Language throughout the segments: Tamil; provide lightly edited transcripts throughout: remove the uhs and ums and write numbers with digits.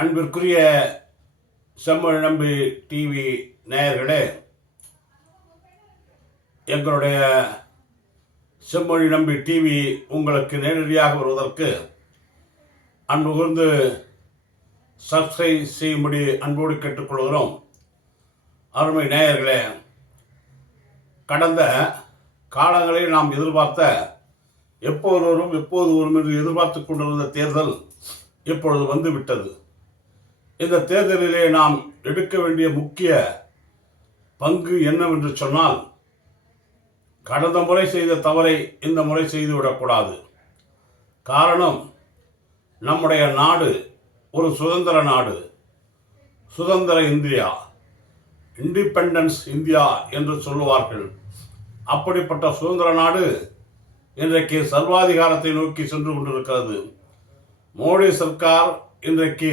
அன்பிற்குரிய செம்மொழி நம்பி டிவி நேயர்களே, எங்களுடைய செம்மொழி நம்பி டிவி உங்களுக்கு நேரடியாக வருவதற்கு அன்பு கூர்ந்து சப்ஸ்கிரைப் செய்யும்படி அன்போடு கேட்டுக்கொள்கிறோம். அருமை நேயர்களே, கடந்த காலங்களில் நாம் எதிர்பார்த்த எப்போது வரும் என்று எதிர்பார்த்து கொண்டிருந்த தேர்தல் இப்பொழுது வந்துவிட்டது. இந்த தேர்தலிலே நாம் எடுக்க வேண்டிய முக்கிய பங்கு என்னவென்று சொன்னால், கடந்த முறை செய்த தவறை இந்த முறை செய்துவிடக்கூடாது. காரணம், நம்முடைய நாடு ஒரு சுதந்திர நாடு, சுதந்திர இந்தியா, இண்டிபெண்டன்ஸ் இந்தியா என்று சொல்லுவார்கள். அப்படிப்பட்ட சுதந்திர நாடு இன்றைக்கு சர்வாதிகாரத்தை நோக்கி சென்று கொண்டிருக்கிறது. மோடி சர்க்கார் இன்றைக்கு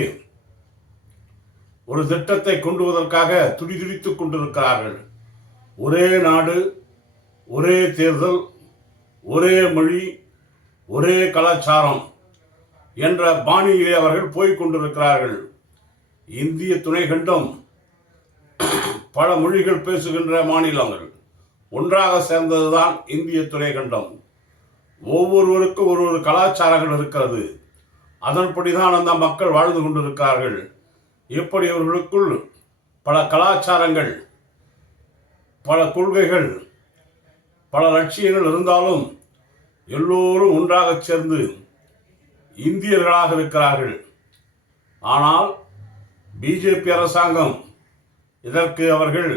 ஒரு திட்டத்தை கொண்டு வருவதற்காக துடிதுடித்துக் கொண்டிருக்கிறார்கள். ஒரே நாடு, ஒரே தேர்தல், ஒரே மொழி, ஒரே கலாச்சாரம் என்ற பாணியிலே அவர்கள் போய்க் கொண்டிருக்கிறார்கள். இந்திய துணைக்கண்டம் பல மொழிகள் பேசுகின்ற மாநிலங்கள் ஒன்றாக சேர்ந்ததுதான் இந்திய துணைக்கண்டம். ஒவ்வொருவருக்கும் ஒரு கலாச்சாரங்கள் இருக்கிறது. அதன்படிதான் அந்த மக்கள் வாழ்ந்து கொண்டிருக்கிறார்கள். எப்படி அவர்களுக்குள் பல கலாச்சாரங்கள், பல கொள்கைகள், பல லட்சியங்கள் இருந்தாலும் எல்லோரும் ஒன்றாக சேர்ந்து இந்தியர்களாக இருக்கிறார்கள். ஆனால் பிஜேபி அரசாங்கம் இதற்கு அவர்கள்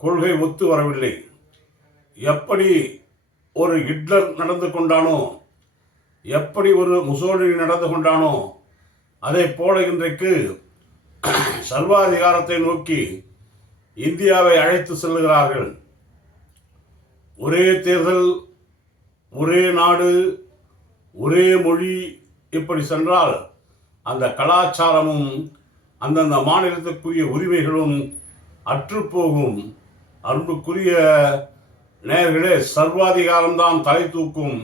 கொள்கை ஒத்து வரவில்லை. எப்படி ஒரு ஹிட்லர் நடந்து கொண்டானோ, எப்படி ஒரு முசோலினி நடந்து கொண்டானோ, அதை போல இன்றைக்கு சர்வாதிகாரத்தை நோக்கி இந்தியாவை அழைத்து செல்லுகிறார்கள். ஒரே தேர்தல், ஒரே நாடு, ஒரே மொழி இப்படி சென்றால் அந்த கலாச்சாரமும் அந்தந்த மாநிலத்துக்குரிய உரிமைகளும் அற்றுப்போகும். அன்புக்குரிய நேயர்களே, சர்வாதிகாரம்தான் தலை தூக்கும்.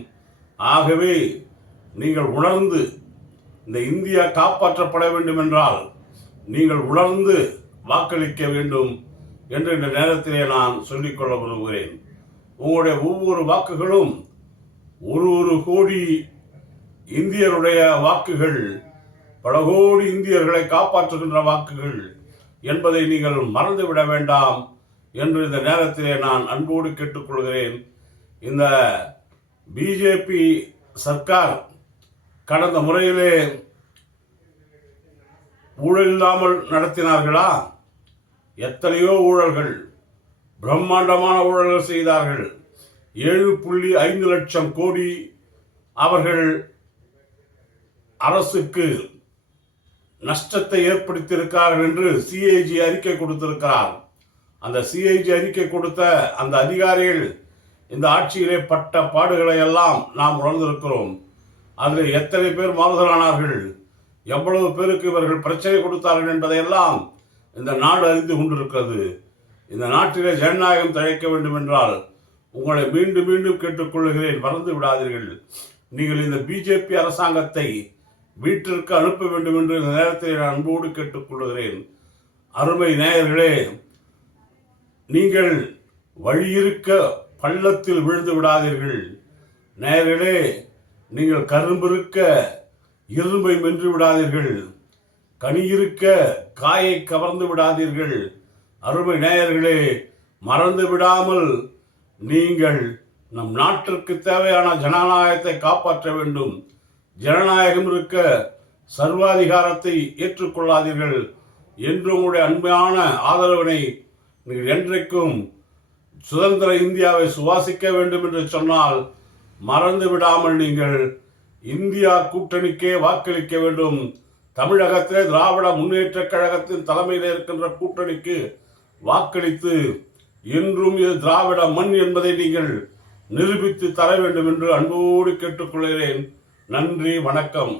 ஆகவே நீங்கள் உணர்ந்து இந்த இந்தியா காப்பாற்றப்பட வேண்டும் என்றால் நீங்கள் உணர்ந்து வாக்களிக்க வேண்டும் என்று இந்த நேரத்திலே நான் சொல்லிக்கொள்ள விரும்புகிறேன். உங்களுடைய ஒவ்வொரு வாக்குகளும் ஒரு கோடி இந்தியருடைய வாக்குகள், பல கோடி இந்தியர்களை காப்பாற்றுகின்ற வாக்குகள் என்பதை நீங்கள் மறந்துவிட வேண்டாம் என்று இந்த நேரத்திலே நான் அன்போடு கேட்டுக்கொள்கிறேன். இந்த பிஜேபி சர்க்கார் கடந்த முறையிலே ஊழல் இல்லாமல் நடத்தினார்களா? எத்தனையோ ஊழல்கள், பிரம்மாண்டமான ஊழல்கள் செய்தார்கள். 7.5 லட்சம் கோடி அவர்கள் அரசுக்கு நஷ்டத்தை ஏற்படுத்தியிருக்கிறார்கள் என்று சிஏஜி அறிக்கை கொடுத்திருக்கிறார். அந்த சிஏஜி அறிக்கை கொடுத்த அந்த அதிகாரிகள் இந்த ஆட்சியிலே பட்ட பாடுகளை எல்லாம் நாம் உணர்ந்திருக்கிறோம். அதில் எத்தனை பேர் மாறுதலானார்கள், எவ்வளவு பேருக்கு இவர்கள் பிரச்சனை கொடுத்தார்கள் என்பதையெல்லாம் இந்த நாடு அறிந்து கொண்டிருக்கிறது. இந்த நாட்டிலே ஜனநாயகம் தழைக்க வேண்டும் என்றால் உங்களை மீண்டும் மீண்டும் கேட்டுக்கொள்கிறேன், மறந்து விடாதீர்கள். நீங்கள் இந்த பிஜேபி அரசாங்கத்தை வீட்டிற்கு அனுப்ப வேண்டும் என்று இந்த நேரத்தில் நான் அன்போடு கேட்டுக்கொள்கிறேன். அருமை நேயர்களே, நீங்கள் வழியிருக்க பள்ளத்தில் விழுந்து விடாதீர்கள். நேயர்களே, நீங்கள் கரும்பிருக்க இரும்பை வென்று விடாதீர்கள். கனியிருக்க காயை கவர்ந்து விடாதீர்கள். அருமை நேயர்களே, மறந்து விடாமல் நீங்கள் நம் நாட்டிற்கு தேவையான ஜனநாயகத்தை காப்பாற்ற வேண்டும். ஜனநாயகம் இருக்க சர்வாதிகாரத்தை ஏற்றுக்கொள்ளாதீர்கள் என்று உங்களுடைய அன்பான ஆதரவினை நீங்கள் என்றைக்கும் சுதந்திர இந்தியாவை சுவாசிக்க வேண்டும் என்று சொன்னால் மறந்து விடாமல் நீங்கள் இந்தியா கூட்டணிக்கே வாக்களிக்க வேண்டும். தமிழகத்திலே திராவிட முன்னேற்ற கழகத்தின் தலைமையில் இருக்கின்ற கூட்டணிக்கு வாக்களித்து என்றும் இது திராவிட மண் என்பதை நீங்கள் நிரூபித்து தர வேண்டும் என்று அன்போடு கேட்டுக்கொள்கிறேன். நன்றி, வணக்கம்.